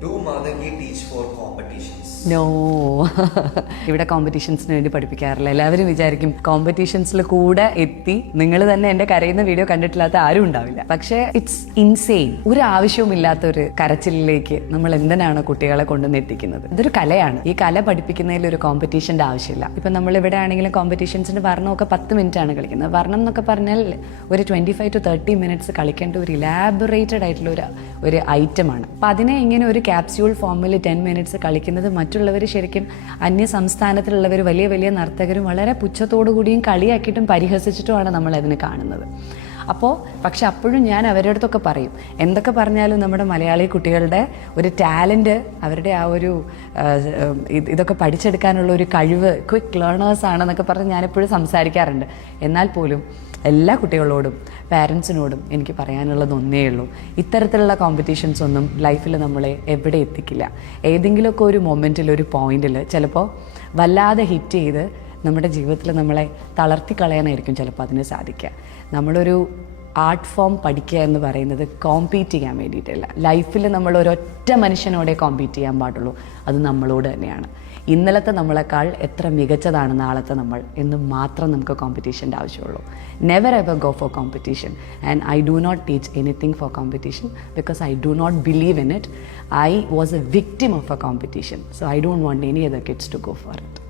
Do Madangi teach for competitions? No. ഇവിടെ കോമ്പറ്റീഷൻസിന് വേണ്ടി പഠിപ്പിക്കാറില്ല. എല്ലാവരും വിചാരിക്കും കോമ്പറ്റീഷൻസിൽ കൂടെ എത്തി നിങ്ങൾ തന്നെ എന്റെ കരയുന്ന വീഡിയോ കണ്ടിട്ടില്ലാത്ത ആരും ഉണ്ടാവില്ല. പക്ഷേ ഇറ്റ്സ് ഇൻസെയിൻ. ഒരു ആവശ്യവുമില്ലാത്ത ഒരു കരച്ചിലേക്ക് നമ്മൾ എന്തിനാണ് കുട്ടികളെ കൊണ്ടുവന്ന് എത്തിക്കുന്നത്? ഇതൊരു കലയാണ്. ഈ കല പഠിപ്പിക്കുന്നതിൽ ഒരു കോമ്പറ്റീഷന്റെ ആവശ്യമില്ല. ഇപ്പൊ നമ്മൾ ഇവിടെ ആണെങ്കിലും കോമ്പറ്റീഷൻസിന്റെ വർണ്ണമൊക്കെ 10 മിനിറ്റ് ആണ് കളിക്കുന്നത്. വർണ്ണം എന്നൊക്കെ പറഞ്ഞാൽ ഒരു 25 to 30 മിനിറ്റ്സ് കളിക്കേണ്ട ഒരു ഇലാബറേറ്റഡ് ആയിട്ടുള്ള ഒരു ഐറ്റമാണ്. അപ്പൊ അതിനെ ഇങ്ങനെ ഒരു ക്യാപ്സ്യൂൾ ഫോമിൽ 10 മിനിറ്റ്സ് കളിക്കുന്നത് മറ്റുള്ളവർ ശരിക്കും അന്യ സംസ്ഥാനത്തിലുള്ളവർ വലിയ വലിയ നർത്തകരും വളരെ പുച്ഛത്തോടു കൂടിയും കളിയാക്കിയിട്ടും പരിഹസിച്ചിട്ടുമാണ് നമ്മൾ അതിന് കാണുന്നത്. പക്ഷെ അപ്പോഴും ഞാൻ അവരുടെ അടുത്തൊക്കെ പറയും, എന്തൊക്കെ പറഞ്ഞാലും നമ്മുടെ മലയാളി കുട്ടികളുടെ ഒരു ടാലൻറ്റ്, അവരുടെ ആ ഒരു ഇതൊക്കെ പഠിച്ചെടുക്കാനുള്ള ഒരു കഴിവ്, ക്വിക്ക് ലേണേഴ്സ് ആണെന്നൊക്കെ പറഞ്ഞ് ഞാനെപ്പോഴും സംസാരിക്കാറുണ്ട്. എന്നാൽ പോലും എല്ലാ കുട്ടികളോടും പാരൻസിനോടും എനിക്ക് പറയാനുള്ളത് ഒന്നേ ഉള്ളൂ, ഇത്തരത്തിലുള്ള കോമ്പറ്റീഷൻസ് ഒന്നും ലൈഫിൽ നമ്മളെ എവിടെ എത്തിക്കില്ല. ഏതെങ്കിലുമൊക്കെ ഒരു മൊമെൻറ്റിൽ, ഒരു പോയിന്റിൽ ചിലപ്പോൾ വല്ലാതെ ഹിറ്റ് ചെയ്ത് നമ്മുടെ ജീവിതത്തിൽ നമ്മളെ തളർത്തിക്കളയാനായിരിക്കും ചിലപ്പോൾ അതിന് സാധിക്കുക. നമ്മളൊരു ആർട്ട് ഫോം പഠിക്കുക എന്ന് പറയുന്നത് കോമ്പീറ്റ് ചെയ്യാൻ വേണ്ടിയിട്ടല്ല. ലൈഫിൽ നമ്മൾ ഒരൊറ്റ മനുഷ്യനോടെ കോമ്പീറ്റ് ചെയ്യാൻ പാടുള്ളൂ, അത് നമ്മളോട് തന്നെയാണ്. ഇന്നലത്തെ നമ്മളെക്കാൾ എത്ര മികച്ചതാണ് നാളത്തെ നമ്മൾ എന്ന് മാത്രം നമുക്ക് കോമ്പറ്റീഷൻ്റെ ആവശ്യമുള്ളൂ. Never ever go for competition. And I do not teach anything for competition because I do not believe in it. I was a victim of a competition. So I don't want any other kids to go for it.